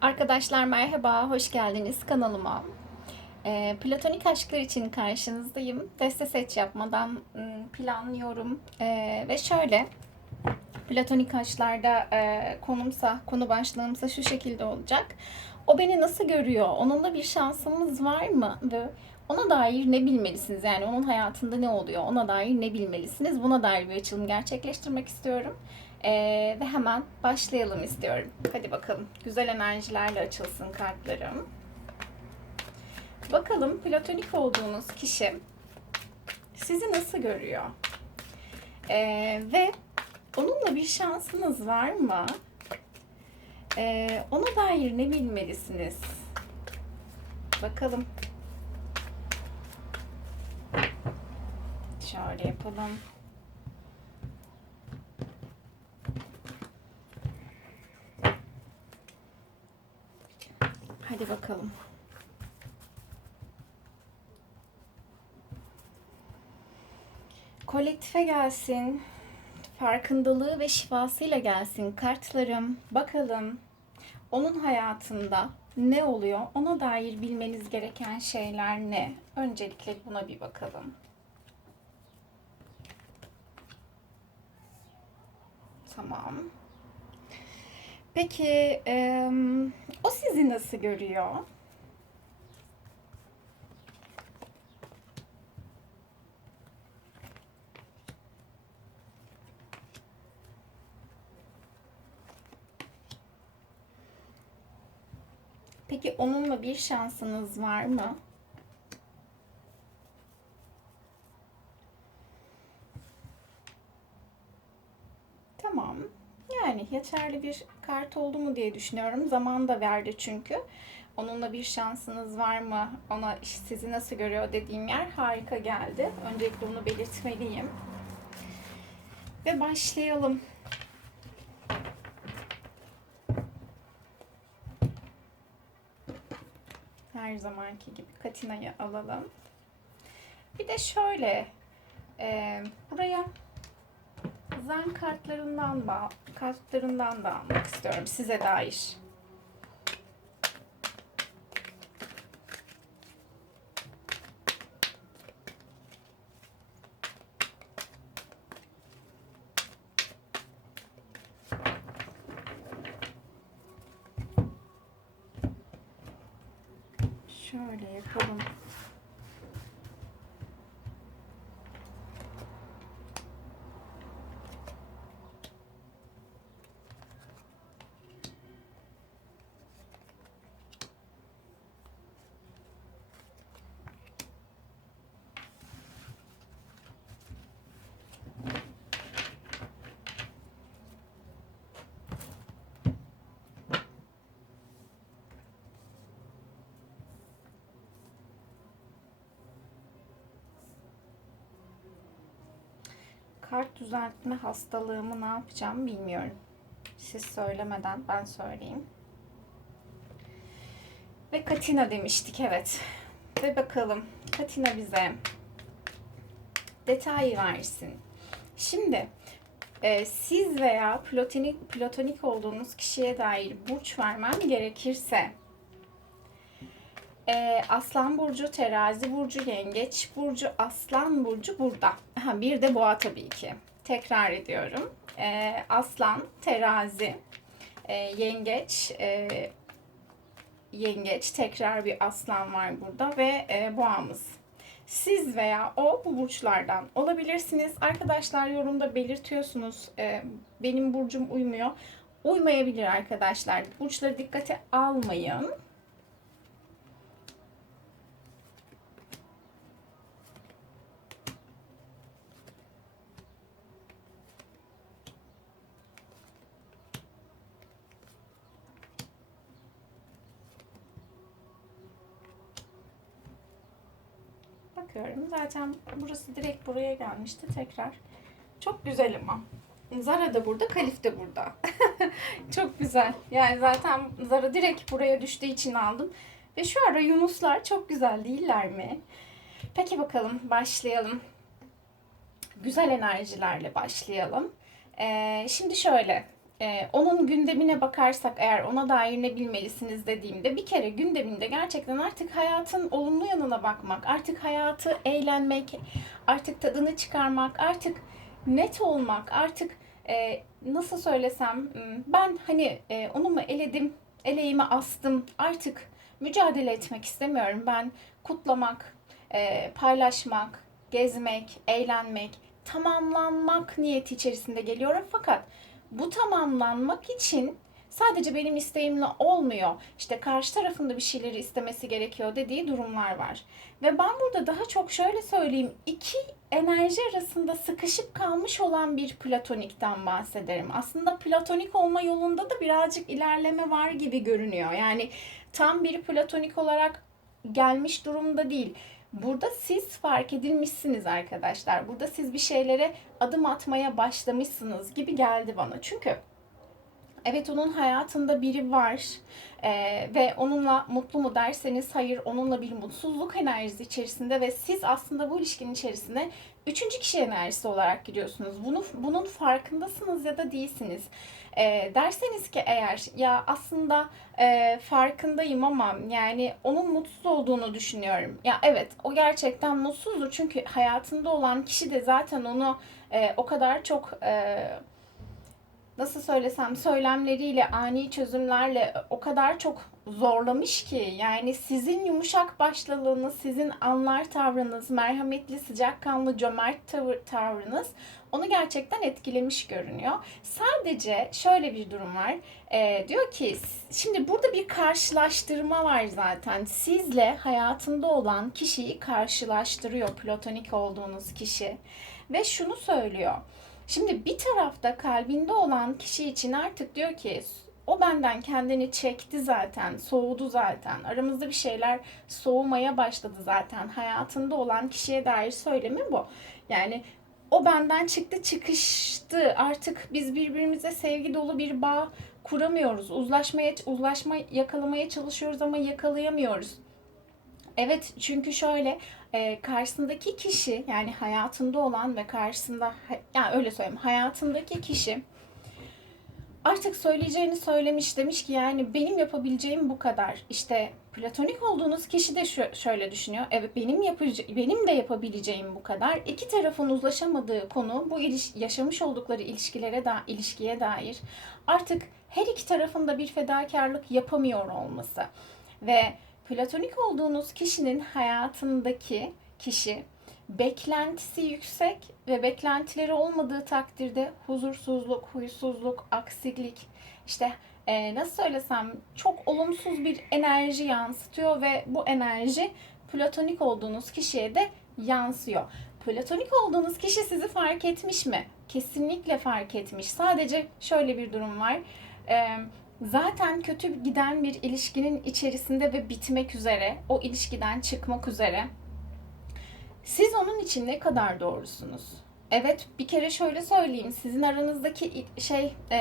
Arkadaşlar merhaba, hoş geldiniz kanalıma. Ee, platonik aşklar için karşınızdayım. Deste seç yapmadan ım, planlıyorum. Ee, ve şöyle, platonik aşklarda e, konumsa, konu başlığımsa şu şekilde olacak. O beni nasıl görüyor? Onunla bir şansımız var mı? Ve ona dair ne bilmelisiniz? Yani onun hayatında ne oluyor? Ona dair ne bilmelisiniz? Buna dair bir açılım gerçekleştirmek istiyorum. Ee, ve hemen başlayalım istiyorum. Hadi bakalım. Güzel enerjilerle açılsın kartlarım. Bakalım platonik olduğunuz kişi sizi nasıl görüyor? Ee, ve onunla bir şansınız var mı? Ee, ona dair ne bilmelisiniz? Bakalım. Şöyle yapalım. Hadi bakalım. Kolektife gelsin. Farkındalığı ve şifasıyla gelsin kartlarım. Bakalım onun hayatında ne oluyor? Ona dair bilmeniz gereken şeyler ne? Öncelikle buna bir bakalım. Tamam. Peki em, o sizi nasıl görüyor? Peki onunla bir şansınız var mı? Tamam. Yeterli bir kart oldu mu diye düşünüyorum. Zaman da verdi çünkü. Onunla bir şansınız var mı? Ona sizi nasıl görüyor dediğim yer harika geldi. Öncelikle onu belirtmeliyim. Ve başlayalım. Her zamanki gibi Katina'yı alalım. Bir de şöyle e, buraya zen kartlarından da kartlarından da almak istiyorum size dair. Şöyle yapalım. Kart düzeltme hastalığımı ne yapacağım bilmiyorum. Siz söylemeden ben söyleyeyim. Ve Katina demiştik evet. Ve bakalım Katina bize detay versin. Şimdi e, siz veya platonik, platonik olduğunuz kişiye dair burç vermem gerekirse e, Aslan Burcu, Terazi Burcu, Yengeç Burcu, Aslan Burcu burada. Ha, bir de Boğa tabii ki. Tekrar ediyorum. E, Aslan, Terazi, e, Yengeç, e, Yengeç, tekrar bir Aslan var burada ve e, Boğamız. Siz veya o bu burçlardan olabilirsiniz. Arkadaşlar yorumda belirtiyorsunuz. E, benim burcum uymuyor. Uymayabilir arkadaşlar. Burçları dikkate almayın. Zaten burası direkt buraya gelmişti tekrar. Çok güzel ama. Zara da burada, Kalif de burada. Çok güzel. Yani zaten Zara direkt buraya düştüğü için aldım. Ve şu ara Yunuslar çok güzel değiller mi? Peki bakalım başlayalım. Güzel enerjilerle başlayalım. Ee, şimdi şöyle. E, onun gündemine bakarsak eğer ona dair ne bilmelisiniz dediğimde bir kere gündeminde gerçekten artık hayatın olumlu yanına bakmak, artık hayatı eğlenmek, artık tadını çıkarmak, artık net olmak, artık e, nasıl söylesem hmm, ben hani e, onu mu eledim, eleğimi astım artık mücadele etmek istemiyorum. Ben kutlamak, e, paylaşmak, gezmek, eğlenmek, tamamlanmak niyeti içerisinde geliyorum. Fakat bu tamamlanmak için sadece benim isteğimle olmuyor. İşte karşı tarafında bir şeyleri istemesi gerekiyor dediği durumlar var. Ve ben burada daha çok şöyle söyleyeyim. iki enerji arasında sıkışıp kalmış olan bir platonikten bahsederim. Aslında platonik olma yolunda da birazcık ilerleme var gibi görünüyor. Yani tam bir platonik olarak gelmiş durumda değil. Burada siz fark edilmişsiniz arkadaşlar. Burada siz bir şeylere adım atmaya başlamışsınız gibi geldi bana. Çünkü evet onun hayatında biri var ee, ve onunla mutlu mu derseniz hayır onunla bir mutsuzluk enerjisi içerisinde ve siz aslında bu ilişkinin içerisinde üçüncü kişi enerjisi olarak giriyorsunuz. Bunu, bunun farkındasınız ya da değilsiniz. Ee, derseniz ki eğer ya aslında e, farkındayım ama yani onun mutsuz olduğunu düşünüyorum. Ya evet o gerçekten mutsuzdur çünkü hayatında olan kişi de zaten onu e, o kadar çok e, nasıl söylesem söylemleriyle ani çözümlerle o kadar çok zorlamış ki yani sizin yumuşak başlılığınız, sizin anlar tavrınız, merhametli, sıcakkanlı, cömert tavır, tavrınız onu gerçekten etkilemiş görünüyor. Sadece şöyle bir durum var. Ee, diyor ki şimdi burada bir karşılaştırma var zaten. Sizle hayatında olan kişiyi karşılaştırıyor platonik olduğunuz kişi. Ve şunu söylüyor. Şimdi bir tarafta kalbinde olan kişi için artık diyor ki o benden kendini çekti zaten, soğudu zaten. Aramızda bir şeyler soğumaya başladı zaten. Hayatında olan kişiye dair söylemi bu. Yani o benden çıktı çıkıştı. Artık biz birbirimize sevgi dolu bir bağ kuramıyoruz. Uzlaşmaya uzlaşma yakalamaya çalışıyoruz ama yakalayamıyoruz. Evet çünkü şöyle e, karşısındaki kişi yani hayatında olan ve karşısında yani öyle söyleyeyim hayatındaki kişi artık söyleyeceğini söylemiş demiş ki yani benim yapabileceğim bu kadar. İşte platonik olduğunuz kişi de şu, şöyle düşünüyor. Evet benim yapıcı, benim de yapabileceğim bu kadar. İki tarafın uzlaşamadığı konu bu iliş, yaşamış oldukları ilişkilere da ilişkiye dair artık her iki tarafın da bir fedakarlık yapamıyor olması ve platonik olduğunuz kişinin hayatındaki kişi beklentisi yüksek ve beklentileri olmadığı takdirde huzursuzluk, huysuzluk, aksilik, işte e, nasıl söylesem çok olumsuz bir enerji yansıtıyor ve bu enerji platonik olduğunuz kişiye de yansıyor. Platonik olduğunuz kişi sizi fark etmiş mi? Kesinlikle fark etmiş. Sadece şöyle bir durum var. Eee zaten kötü giden bir ilişkinin içerisinde ve bitmek üzere, o ilişkiden çıkmak üzere. Siz onun için ne kadar doğrusunuz? Evet, bir kere şöyle söyleyeyim. Sizin aranızdaki şey, e,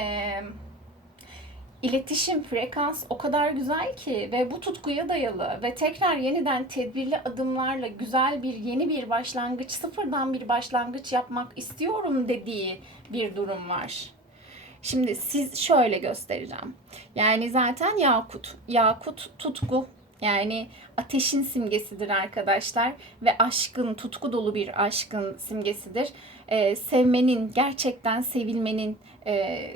iletişim, frekans o kadar güzel ki ve bu tutkuya dayalı ve tekrar yeniden tedbirli adımlarla güzel bir yeni bir başlangıç, sıfırdan bir başlangıç yapmak istiyorum dediği bir durum var. Şimdi siz şöyle göstereceğim. Yani zaten yakut. Yakut tutku. Yani ateşin simgesidir arkadaşlar ve aşkın, tutku dolu bir aşkın simgesidir. Ee, sevmenin, gerçekten sevilmenin e,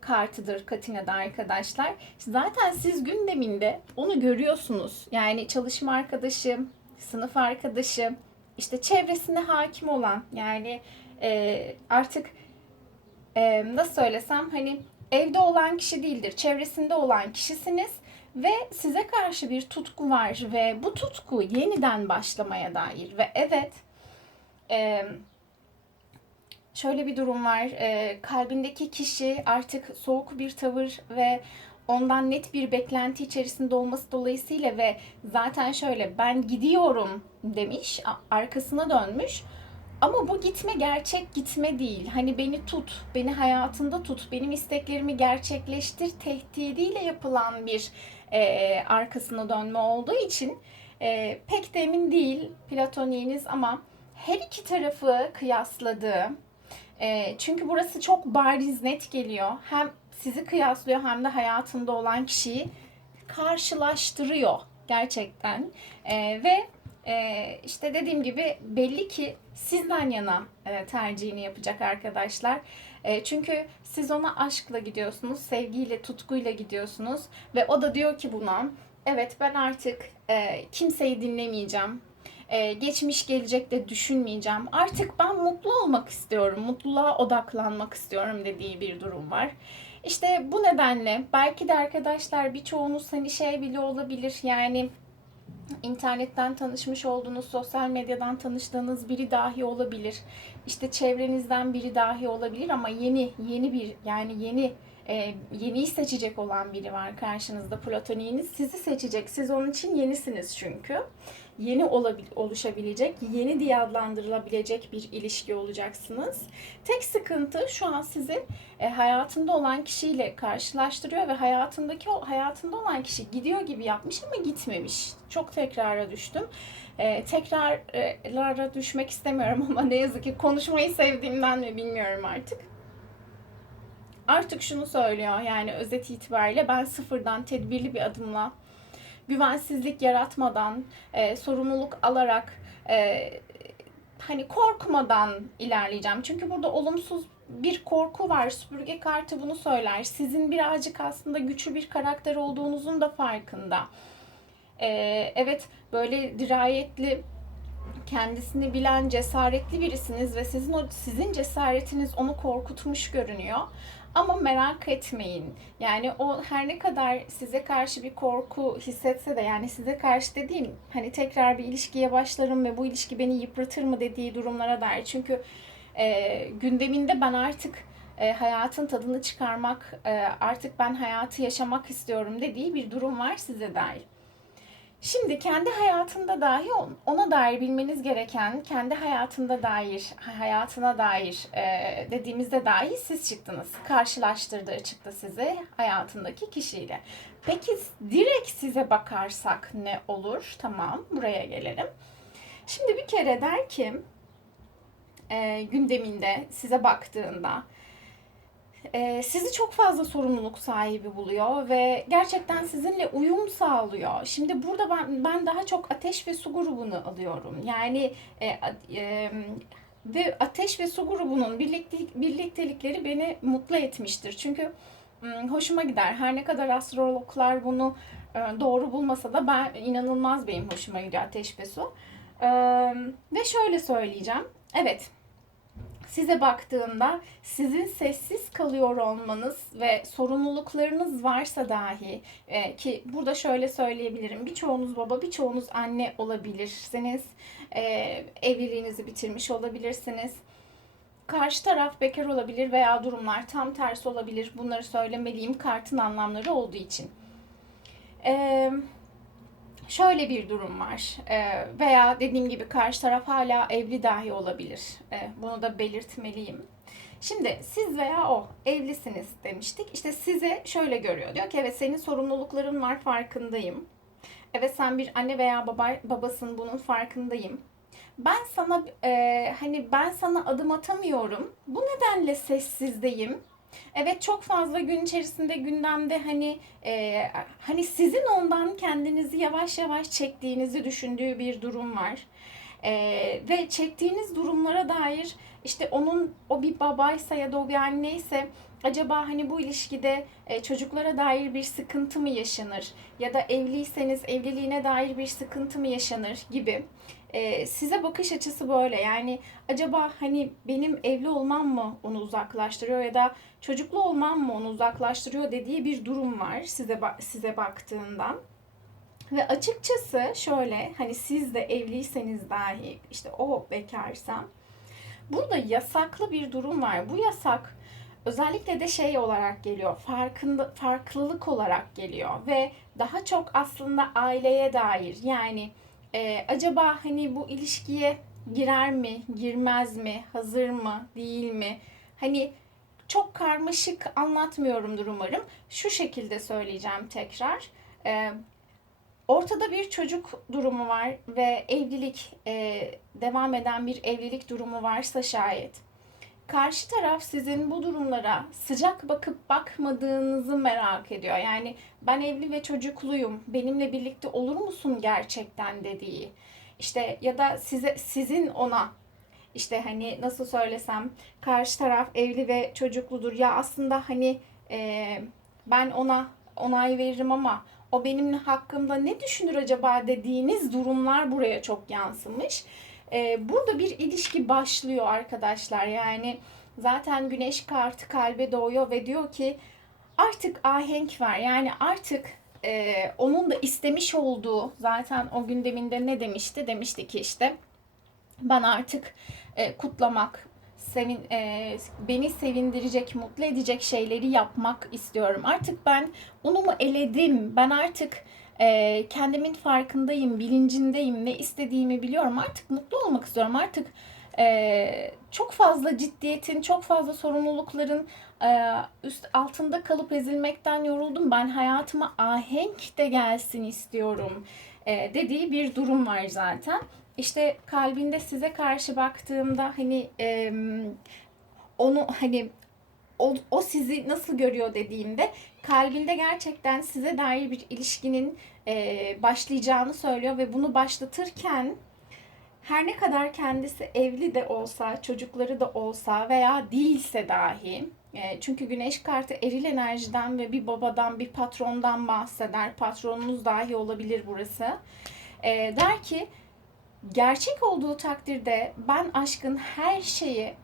kartıdır Katina'da arkadaşlar. Zaten siz gündeminde onu görüyorsunuz. Yani çalışma arkadaşı, sınıf arkadaşı, işte çevresinde hakim olan yani e, artık e, nasıl söylesem hani evde olan kişi değildir. Çevresinde olan kişisiniz ve size karşı bir tutku var ve bu tutku yeniden başlamaya dair ve evet e, şöyle bir durum var. E, kalbindeki kişi artık soğuk bir tavır ve ondan net bir beklenti içerisinde olması dolayısıyla ve zaten şöyle ben gidiyorum demiş, arkasına dönmüş. Ama bu gitme gerçek gitme değil. Hani beni tut, beni hayatında tut, benim isteklerimi gerçekleştir tehdidiyle yapılan bir e, arkasına dönme olduğu için e, pek de emin değil platoniğiniz ama her iki tarafı kıyasladığı E, çünkü burası çok bariz net geliyor. Hem sizi kıyaslıyor hem de hayatında olan kişiyi karşılaştırıyor gerçekten. E, ve e, işte dediğim gibi belli ki sizden yana e, tercihini yapacak arkadaşlar. E, çünkü siz ona aşkla gidiyorsunuz, sevgiyle, tutkuyla gidiyorsunuz ve o da diyor ki buna evet ben artık e, kimseyi dinlemeyeceğim. E, geçmiş gelecekte düşünmeyeceğim. Artık ben mutlu olmak istiyorum. Mutluluğa odaklanmak istiyorum dediği bir durum var. İşte bu nedenle belki de arkadaşlar birçoğunuz hani şey bile olabilir. Yani internetten tanışmış olduğunuz, sosyal medyadan tanıştığınız biri dahi olabilir. İşte çevrenizden biri dahi olabilir ama yeni yeni bir yani yeni e, yeniyi seçecek olan biri var karşınızda platoniğiniz sizi seçecek. Siz onun için yenisiniz çünkü. Yeni olabil, oluşabilecek, yeni diye adlandırılabilecek bir ilişki olacaksınız. Tek sıkıntı şu an sizi e, hayatında olan kişiyle karşılaştırıyor ve hayatındaki o hayatında olan kişi gidiyor gibi yapmış ama gitmemiş. Çok tekrara düştüm. E, tekrarlara düşmek istemiyorum ama ne yazık ki konuşmayı sevdiğimden mi bilmiyorum artık artık şunu söylüyor yani özet itibariyle ben sıfırdan tedbirli bir adımla güvensizlik yaratmadan e, sorumluluk alarak e, hani korkmadan ilerleyeceğim. Çünkü burada olumsuz bir korku var. Süpürge kartı bunu söyler. Sizin birazcık aslında güçlü bir karakter olduğunuzun da farkında. E, evet böyle dirayetli kendisini bilen cesaretli birisiniz ve sizin o sizin cesaretiniz onu korkutmuş görünüyor. Ama merak etmeyin. Yani o her ne kadar size karşı bir korku hissetse de yani size karşı dediğim hani tekrar bir ilişkiye başlarım ve bu ilişki beni yıpratır mı dediği durumlara dair. Çünkü e, gündeminde ben artık e, hayatın tadını çıkarmak, e, artık ben hayatı yaşamak istiyorum dediği bir durum var size dair. Şimdi kendi hayatında dahi ona dair bilmeniz gereken, kendi hayatında dair, hayatına dair e, dediğimizde dahi siz çıktınız. Karşılaştırdığı çıktı sizi hayatındaki kişiyle. Peki direkt size bakarsak ne olur? Tamam buraya gelelim. Şimdi bir kere der ki e, gündeminde size baktığında e, sizi çok fazla sorumluluk sahibi buluyor ve gerçekten sizinle uyum sağlıyor. Şimdi burada ben, ben daha çok ateş ve su grubunu alıyorum. Yani e, e, ve ateş ve su grubunun birliktelik, birliktelikleri beni mutlu etmiştir. Çünkü hoşuma gider. Her ne kadar astrologlar bunu e, doğru bulmasa da ben inanılmaz benim hoşuma gidiyor ateş ve su. Ve şöyle söyleyeceğim. Evet size baktığında sizin sessiz kalıyor olmanız ve sorumluluklarınız varsa dahi e, ki burada şöyle söyleyebilirim. Birçoğunuz baba, birçoğunuz anne olabilirsiniz. E, evliliğinizi bitirmiş olabilirsiniz. Karşı taraf bekar olabilir veya durumlar tam tersi olabilir. Bunları söylemeliyim kartın anlamları olduğu için. Eee şöyle bir durum var e, veya dediğim gibi karşı taraf hala evli dahi olabilir. E, bunu da belirtmeliyim. Şimdi siz veya o evlisiniz demiştik. İşte size şöyle görüyor. Diyor ki evet senin sorumlulukların var farkındayım. Evet sen bir anne veya baba babasın bunun farkındayım. Ben sana e, hani ben sana adım atamıyorum. Bu nedenle sessizdeyim Evet çok fazla gün içerisinde gündemde hani e, hani sizin ondan kendinizi yavaş yavaş çektiğinizi düşündüğü bir durum var. E, ve çektiğiniz durumlara dair işte onun o bir babaysa ya da o bir anneyse acaba hani bu ilişkide e, çocuklara dair bir sıkıntı mı yaşanır ya da evliyseniz evliliğine dair bir sıkıntı mı yaşanır gibi e, size bakış açısı böyle. Yani acaba hani benim evli olmam mı onu uzaklaştırıyor ya da çocuklu olmam mı onu uzaklaştırıyor dediği bir durum var size size baktığında. Ve açıkçası şöyle hani siz de evliyseniz dahi işte o bekarsa burada yasaklı bir durum var. Bu yasak özellikle de şey olarak geliyor. Farkında farklılık olarak geliyor ve daha çok aslında aileye dair yani e, acaba hani bu ilişkiye girer mi, girmez mi, hazır mı, değil mi? Hani çok karmaşık anlatmıyorumdur umarım. Şu şekilde söyleyeceğim tekrar. E, ortada bir çocuk durumu var ve evlilik, e, devam eden bir evlilik durumu varsa şayet karşı taraf sizin bu durumlara sıcak bakıp bakmadığınızı merak ediyor. Yani ben evli ve çocukluyum. Benimle birlikte olur musun gerçekten dediği. İşte ya da size sizin ona işte hani nasıl söylesem karşı taraf evli ve çocukludur. Ya aslında hani e, ben ona onay veririm ama o benim hakkımda ne düşünür acaba dediğiniz durumlar buraya çok yansımış. E, burada bir ilişki başlıyor arkadaşlar. Yani zaten güneş kartı kalbe doğuyor ve diyor ki artık ahenk var. Yani artık e, onun da istemiş olduğu zaten o gündeminde ne demişti? Demişti ki işte ben artık e, kutlamak, sevin, e, beni sevindirecek, mutlu edecek şeyleri yapmak istiyorum. Artık ben onu mu eledim? Ben artık e, kendimin farkındayım, bilincindeyim, ne istediğimi biliyorum. Artık mutlu olmak istiyorum. Artık e, çok fazla ciddiyetin, çok fazla sorumlulukların e, üst altında kalıp ezilmekten yoruldum. Ben hayatıma ahenk de gelsin istiyorum e, dediği bir durum var zaten. İşte kalbinde size karşı baktığımda hani e, onu hani o, o sizi nasıl görüyor dediğimde kalbinde gerçekten size dair bir ilişkinin e, başlayacağını söylüyor ve bunu başlatırken her ne kadar kendisi evli de olsa, çocukları da olsa veya değilse dahi çünkü güneş kartı eril enerjiden ve bir babadan, bir patrondan bahseder. Patronunuz dahi olabilir burası. Der ki gerçek olduğu takdirde ben aşkın her şeyi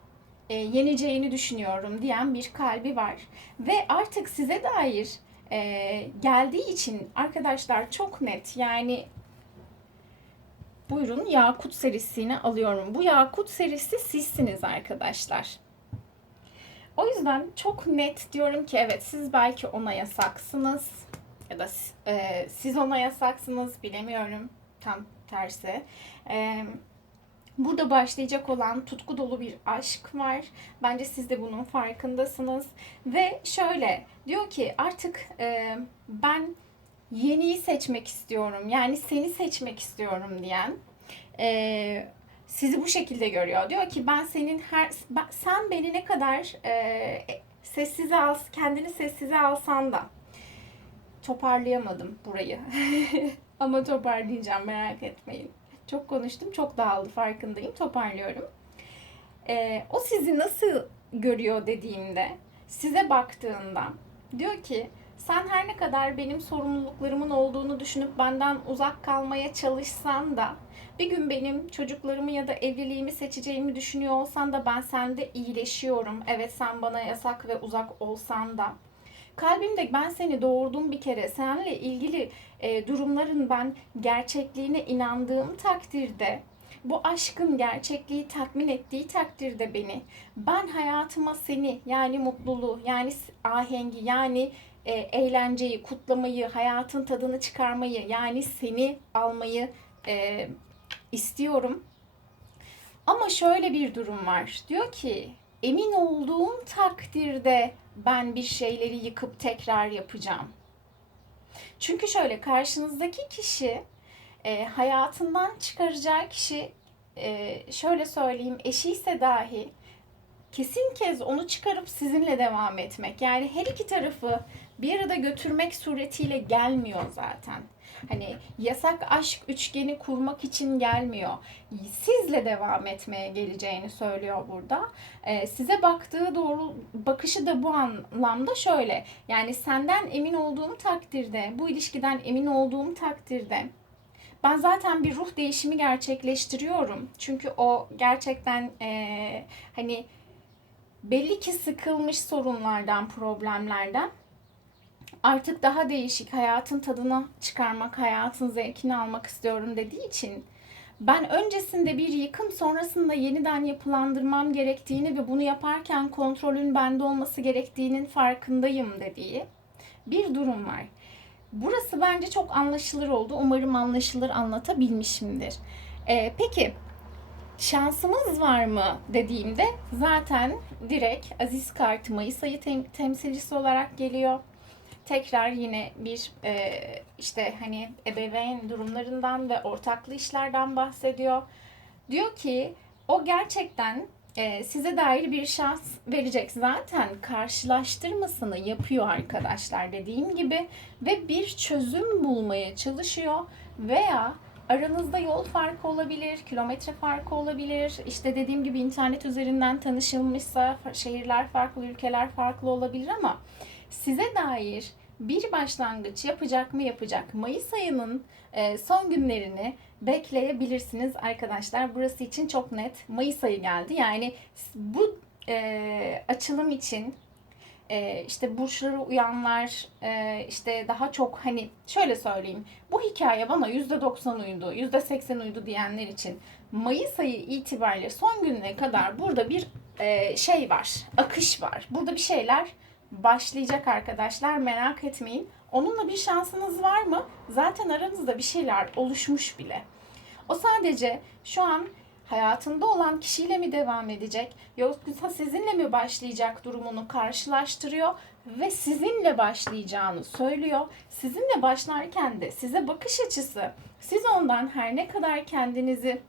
e, yeneceğini düşünüyorum diyen bir kalbi var. Ve artık size dair e, geldiği için arkadaşlar çok net yani buyurun Yakut serisini alıyorum. Bu Yakut serisi sizsiniz arkadaşlar. O yüzden çok net diyorum ki evet siz belki ona yasaksınız ya da e, siz ona yasaksınız bilemiyorum tam tersi. E, burada başlayacak olan tutku dolu bir aşk var. Bence siz de bunun farkındasınız. Ve şöyle diyor ki artık e, ben yeniyi seçmek istiyorum. Yani seni seçmek istiyorum diyen. E, sizi bu şekilde görüyor. Diyor ki ben senin her sen beni ne kadar e, sessize al kendini sessize alsan da toparlayamadım burayı. Ama toparlayacağım merak etmeyin. Çok konuştum, çok dağıldı farkındayım. Toparlıyorum. E, o sizi nasıl görüyor dediğimde, size baktığında diyor ki sen her ne kadar benim sorumluluklarımın olduğunu düşünüp benden uzak kalmaya çalışsan da bir gün benim çocuklarımı ya da evliliğimi seçeceğimi düşünüyor olsan da ben sende iyileşiyorum. Evet sen bana yasak ve uzak olsan da. Kalbimde ben seni doğurdum bir kere. Seninle ilgili e, durumların ben gerçekliğine inandığım takdirde bu aşkın gerçekliği tatmin ettiği takdirde beni ben hayatıma seni yani mutluluğu yani ahengi yani e, eğlenceyi, kutlamayı, hayatın tadını çıkarmayı yani seni almayı e, istiyorum. Ama şöyle bir durum var. Diyor ki emin olduğum takdirde ben bir şeyleri yıkıp tekrar yapacağım. Çünkü şöyle karşınızdaki kişi e, hayatından çıkaracağı kişi e, şöyle söyleyeyim eşi ise dahi kesin kez onu çıkarıp sizinle devam etmek. Yani her iki tarafı bir arada götürmek suretiyle gelmiyor zaten. Hani yasak aşk üçgeni kurmak için gelmiyor. Sizle devam etmeye geleceğini söylüyor burada. Ee, size baktığı doğru bakışı da bu anlamda şöyle. Yani senden emin olduğum takdirde, bu ilişkiden emin olduğum takdirde ben zaten bir ruh değişimi gerçekleştiriyorum. Çünkü o gerçekten e, hani belli ki sıkılmış sorunlardan, problemlerden artık daha değişik hayatın tadını çıkarmak, hayatın zevkini almak istiyorum dediği için ben öncesinde bir yıkım sonrasında yeniden yapılandırmam gerektiğini ve bunu yaparken kontrolün bende olması gerektiğinin farkındayım dediği bir durum var. Burası bence çok anlaşılır oldu. Umarım anlaşılır anlatabilmişimdir. Ee, peki şansımız var mı dediğimde zaten direkt Aziz kartı Mayıs ayı tem- temsilcisi olarak geliyor tekrar yine bir e, işte hani ebeveyn durumlarından ve ortaklı işlerden bahsediyor. Diyor ki o gerçekten e, size dair bir şans verecek. Zaten karşılaştırmasını yapıyor arkadaşlar dediğim gibi ve bir çözüm bulmaya çalışıyor veya aranızda yol farkı olabilir, kilometre farkı olabilir. İşte dediğim gibi internet üzerinden tanışılmışsa şehirler farklı, ülkeler farklı olabilir ama size dair bir başlangıç yapacak mı yapacak. Mayıs ayının e, son günlerini bekleyebilirsiniz arkadaşlar. Burası için çok net. Mayıs ayı geldi. Yani bu e, açılım için e, işte burçlara uyanlar e, işte daha çok hani şöyle söyleyeyim. Bu hikaye bana %90 uydu, %80 uydu diyenler için Mayıs ayı itibariyle son gününe kadar burada bir e, şey var, akış var. Burada bir şeyler başlayacak arkadaşlar merak etmeyin. Onunla bir şansınız var mı? Zaten aranızda bir şeyler oluşmuş bile. O sadece şu an hayatında olan kişiyle mi devam edecek yoksa sizinle mi başlayacak durumunu karşılaştırıyor ve sizinle başlayacağını söylüyor. Sizinle başlarken de size bakış açısı siz ondan her ne kadar kendinizi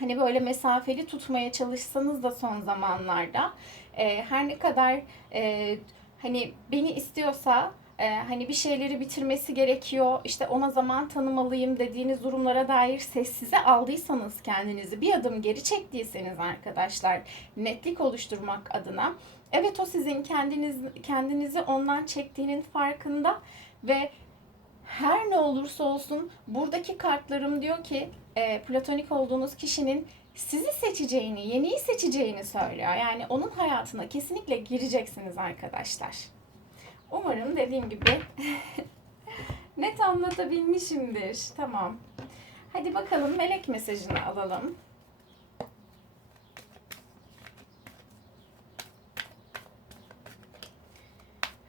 hani böyle mesafeli tutmaya çalışsanız da son zamanlarda e, her ne kadar e, hani beni istiyorsa e, hani bir şeyleri bitirmesi gerekiyor işte ona zaman tanımalıyım dediğiniz durumlara dair sessize aldıysanız kendinizi bir adım geri çektiyseniz arkadaşlar netlik oluşturmak adına evet o sizin kendiniz kendinizi ondan çektiğinin farkında ve her ne olursa olsun buradaki kartlarım diyor ki e, platonik olduğunuz kişinin sizi seçeceğini, yeniyi seçeceğini söylüyor. Yani onun hayatına kesinlikle gireceksiniz arkadaşlar. Umarım dediğim gibi net anlatabilmişimdir. Tamam. Hadi bakalım melek mesajını alalım.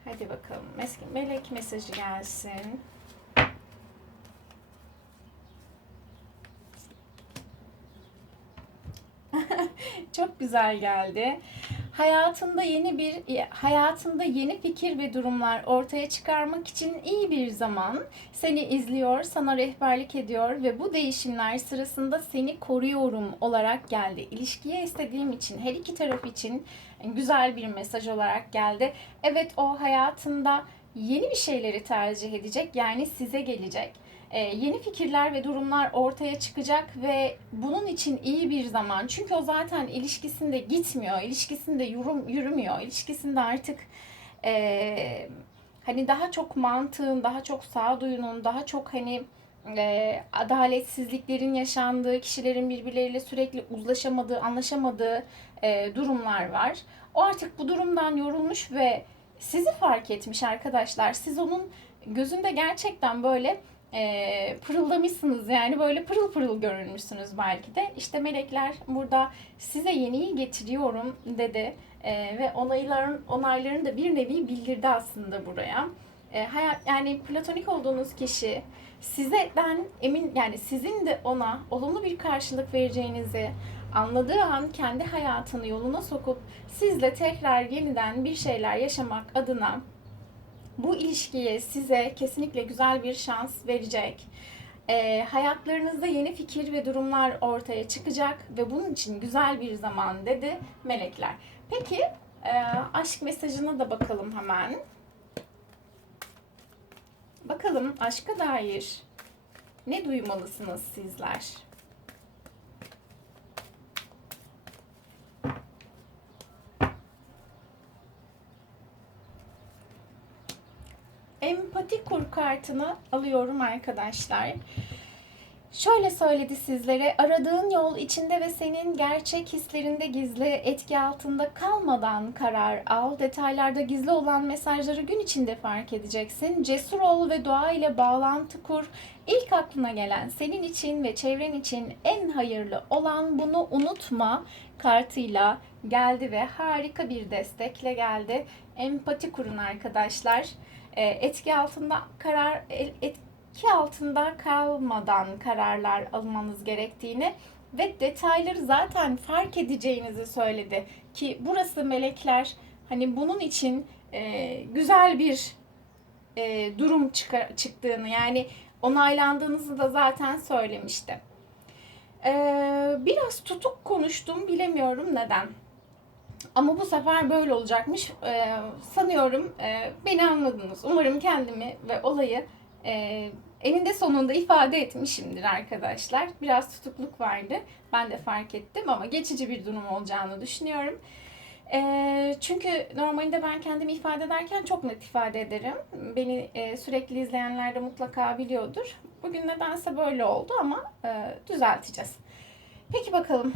Hadi bakalım. Melek mesajı gelsin. Çok güzel geldi. Hayatında yeni bir hayatında yeni fikir ve durumlar ortaya çıkarmak için iyi bir zaman. Seni izliyor, sana rehberlik ediyor ve bu değişimler sırasında seni koruyorum olarak geldi. İlişkiye istediğim için her iki taraf için güzel bir mesaj olarak geldi. Evet o hayatında yeni bir şeyleri tercih edecek yani size gelecek e, yeni fikirler ve durumlar ortaya çıkacak ve bunun için iyi bir zaman. Çünkü o zaten ilişkisinde gitmiyor, ilişkisinde yürüm, yürümüyor, ilişkisinde artık e, hani daha çok mantığın, daha çok sağduyunun, daha çok hani e, adaletsizliklerin yaşandığı, kişilerin birbirleriyle sürekli uzlaşamadığı, anlaşamadığı e, durumlar var. O artık bu durumdan yorulmuş ve sizi fark etmiş arkadaşlar. Siz onun gözünde gerçekten böyle e, pırıldamışsınız yani böyle pırıl pırıl görünmüşsünüz belki de. İşte melekler burada size yeniyi getiriyorum dedi e, ve onayların onaylarını da bir nevi bildirdi aslında buraya. E, hayat yani platonik olduğunuz kişi size ben emin yani sizin de ona olumlu bir karşılık vereceğinizi anladığı an kendi hayatını yoluna sokup sizle tekrar yeniden bir şeyler yaşamak adına bu ilişkiye size kesinlikle güzel bir şans verecek. E, hayatlarınızda yeni fikir ve durumlar ortaya çıkacak ve bunun için güzel bir zaman dedi melekler. Peki e, aşk mesajına da bakalım hemen. Bakalım aşka dair ne duymalısınız sizler? Empati kur kartını alıyorum arkadaşlar. Şöyle söyledi sizlere, aradığın yol içinde ve senin gerçek hislerinde gizli, etki altında kalmadan karar al. Detaylarda gizli olan mesajları gün içinde fark edeceksin. Cesur ol ve doğa ile bağlantı kur. İlk aklına gelen senin için ve çevren için en hayırlı olan bunu unutma kartıyla geldi ve harika bir destekle geldi. Empati kurun arkadaşlar. E, etki altında karar etki altında kalmadan kararlar almanız gerektiğini ve detayları zaten fark edeceğinizi söyledi ki burası melekler hani bunun için e, güzel bir e, durum çıkar, çıktığını yani onaylandığınızı da zaten söylemişti. Ee, biraz tutuk konuştum bilemiyorum neden. Ama bu sefer böyle olacakmış. Ee, sanıyorum e, beni anladınız. Umarım kendimi ve olayı e, eninde sonunda ifade etmişimdir arkadaşlar. Biraz tutukluk vardı. Ben de fark ettim ama geçici bir durum olacağını düşünüyorum. Ee, çünkü normalde ben kendimi ifade ederken çok net ifade ederim. Beni e, sürekli izleyenler de mutlaka biliyordur. Bugün nedense böyle oldu ama e, düzelteceğiz. Peki bakalım.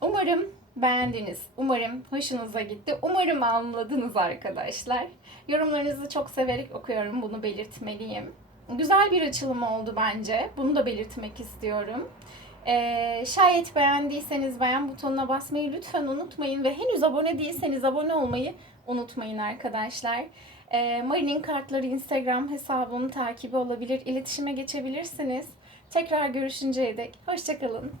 Umarım beğendiniz. Umarım hoşunuza gitti. Umarım anladınız arkadaşlar. Yorumlarınızı çok severek okuyorum. Bunu belirtmeliyim. Güzel bir açılım oldu bence. Bunu da belirtmek istiyorum. Ee, şayet beğendiyseniz beğen butonuna basmayı lütfen unutmayın ve henüz abone değilseniz abone olmayı unutmayın arkadaşlar. Ee, Mari'nin kartları Instagram hesabının takibi olabilir, iletişime geçebilirsiniz. Tekrar görüşünceye dek hoşçakalın.